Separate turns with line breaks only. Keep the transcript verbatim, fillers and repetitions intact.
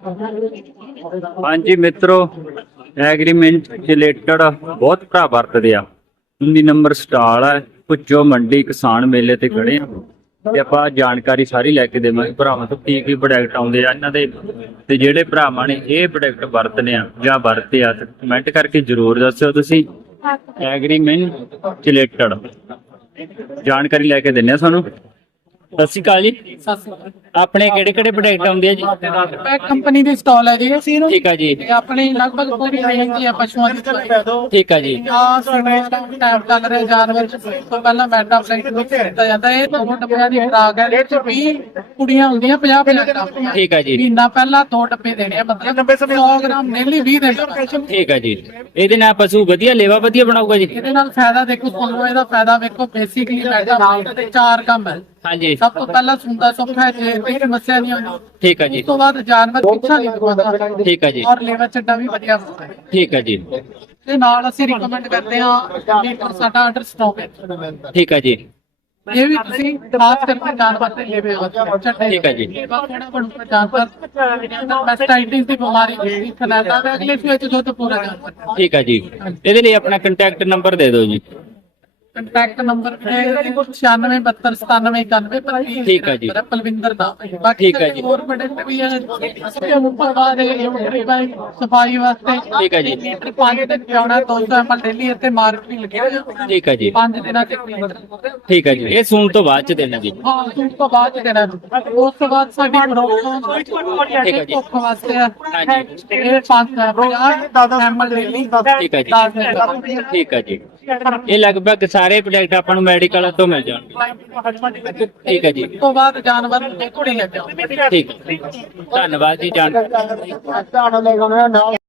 हाँ जी मित्रों, agreement related बहुत भरा वरतते आ। उन्नी नंबर स्टाल है भुज्जो मंडी किसान मेले ते खड़े आ ते आपां जानकारी सारी लैके देवांगे भरावां तो की की प्रोडक्ट आउंदे आ इन्हां दे ते जिहड़े भरावां ने इह प्रोडक्ट वरतने आ जां वरते आ कमेंट करके जरूर दस्सिओ तुसीं। एग्रीमेंट रिलेटेड जानकारी लैके दिंदे आ सानूं। सत श्री अकाल जी, अपने किहड़े किहड़े प्रोडक्ट आउंदे आ जी?
पैक कंपनी ਦੀ ਸਟਾਲ ਹੈ ਜੀ।
ठीक है जी,
ਇਹ ਆਪਣੀ ਲਗਭਗ ਪੂਰੀ ਰੇਂਜ ਹੈ ਪਸ਼ੂਆਂ ਦੀ ਦਵਾਈ।
ठीक है जी,
ਆ ਸਟਾਈਲ ਟੈਪ ਚੱਲ ਰਿਹਾ ਜਾਨਵਰ ਚ ਤੋਂ ਪਹਿਲਾਂ ਮੈਟਾ ਪਲੇਟ ਮਿਕਸ ਕੀਤਾ ਜਾਂਦਾ। ਇਹ ਦੋ ਡੱਬਿਆਂ ਦੀ ਖੁਰਾਕ ਹੈ। ਇਹਦੇ ਚ ਵੀਹ ਕੁੜੀਆਂ ਹੁੰਦੀਆਂ, ਪੰਜਾਹ ਪੰਜਾਹ ਗ੍ਰਾਮ ਦੀਆਂ।
ठीक है जी,
ਮਹੀਨਾ ਪਹਿਲਾਂ ਦੋ ਡੱਬੇ ਦੇਣੇ ਆ, ਮਤਲਬ ਸੌ ਗ੍ਰਾਮ ਡੇਲੀ ਵੀਹ ਦੇਣੇ।
ठीक है जी। ਇਹਦੇ ਨਾਲ ਪਸ਼ੂ ਵਧੀਆ ਲੇਵਾ ਵਧੀਆ ਬਣਾਊਗਾ ਜੀ?
ਇਹਦੇ ਨਾਲ ਫਾਇਦਾ ਦੇਖੋ ਤੁਹਾਨੂੰ, ਇਹਦਾ ਫਾਇਦਾ ਵੇਖੋ। ਬੇਸਿਕਲੀ ਮੈਟਾ ਪਲੇਟ ਦੇ ਚਾਰ ਕੰਮ ਹੈ।
हाँ जी,
ਸਭ ਤੋਂ ਪਹਿਲਾਂ ਸੁੰਦਾ ਸੌਖਾ ਹੈ ਜੇ ਕੋਈ ਸਮੱਸਿਆ ਨਹੀਂ ਆਉਂਦੀ।
ठीक है जी,
ਉਸ ਤੋਂ ਬਾਅਦ ਜਾਨਵਰ ਪਿੱਛਾ ਨਹੀਂ ਦਿਖਾਉਂਦਾ।
ठीक है जी,
ਔਰ ਲੇਵਾ ਚੱਡਾ ਵੀ ਵਧੀਆ ਹੁੰਦਾ ਹੈ।
ठीक है जी,
ਤੇ ਨਾਲ ਅਸੀਂ ਰਿਕਮੈਂਡ ਕਰਦੇ ਹਾਂ ਵੀ ਸਾਡਾ ਆਰਡਰ ਸਟਾਕ ਹੈ।
ठीक है जी,
ਇਹ ਵੀ ਤੁਸੀਂ ਖਾਸ ਕਰਕੇ ਜਾਨਵਰ ਤੇ ਲੇਵੇ ਚੱਡੇ।
ठीक है जी,
ਲੇਵਾ ਕਿਹੜਾ ਬਣੂਗਾ ਜਾਨਵਰ ਮੈਸਟਾਈਟਿਸ ਦੀ ਬਿਮਾਰੀ ਜਿਹੜੀ ਫੈਲਦਾ ਹੈ ਅਗਲੇ ਸਵੇਚ ਜੋ ਤੋਂ ਪੂਰਾ ਜਾਨਵਰ।
ठीक है जी। ਇਹਦੇ ਲਈ ਆਪਣਾ ਕੰਟੈਕਟ ਨੰਬਰ ਦੇ ਦਿਓ ਜੀ।
ਕੰਟੈਕਟ ਨੰਬਰ ਹੈ ਛਿਆਨਵੇਂ ਬਹੱਤਰ ਸਤਾਨਵੇਂ ਇਕਾਨਵੇਂ ਪੰਜੀ।
ਠੀਕ ਹੈ ਜੀ।
ਪਲਵਿੰਦਰ ਦਾ ਬਾਕੀ
ਠੀਕ ਹੈ ਜੀ।
ਹੋਰ ਪ੍ਰੋਡਕਟ ਵੀ ਹੈ ਅਸੀਂ ਉੱਪਰ ਬਾਅਦ ਸਫਾਈ ਵਾਸਤੇ।
ठीक है जी,
ਪੰਜ ਦਿਨ ਪਿਆਉਣਾ ਦੋ ਸੌ ਐਮ ਐਲ ਡੇਲੀ ਇੱਥੇ ਮਾਰਕ ਵੀ ਲੱਗਿਆ ਹੋਇਆ।
ठीक है जी,
ਪੰਜ ਦਿਨਾਂ ਚ
ठीक है जी। ਇਹ ਸੂਣ ਤੋਂ ਬਾਅਦ ਚ ਦੇਣਾ ਜੀ?
ਹਾਂ, ਉਸ ਤੋਂ ਬਾਅਦ ਦੇਣਾ। ਉਸ ਤੋਂ ਬਾਅਦ ਸਾਡੀ ਪ੍ਰੋਗਰਾਮ
ਠੀਕ ਹੈ ਜੀ।
ਭੁੱਖ ਵਾਸਤੇ ਹੈ।
ਹਾਂਜੀ,
ਇਹ ਪੰਜ ਪੰਜਾਹ ਐਮ ਐਲ ਡੇਲੀ।
ਠੀਕ ਹੈ ਜੀ, ਠੀਕ ਹੈ ਜੀ। ਇਹ ਲਗਭਗ ਸਾਰੇ ਪ੍ਰੋਡਕਟ ਆਪਾਂ ਨੂੰ ਮੈਡੀਕਲ ਤੋਂ ਮਿਲ ਜਾਣਗੇ। ਠੀਕ ਹੈ ਜੀ,
ਉਸ ਤੋਂ ਬਾਅਦ ਜਾਨਵਰ ਨੂੰ ਦੇਖੋ ਨਹੀਂ ਲੱਗਿਆ।
ਠੀਕ ਹੈ। ਧੰਨਵਾਦ ਜੀ ਜਾਣਕਾਰੀ।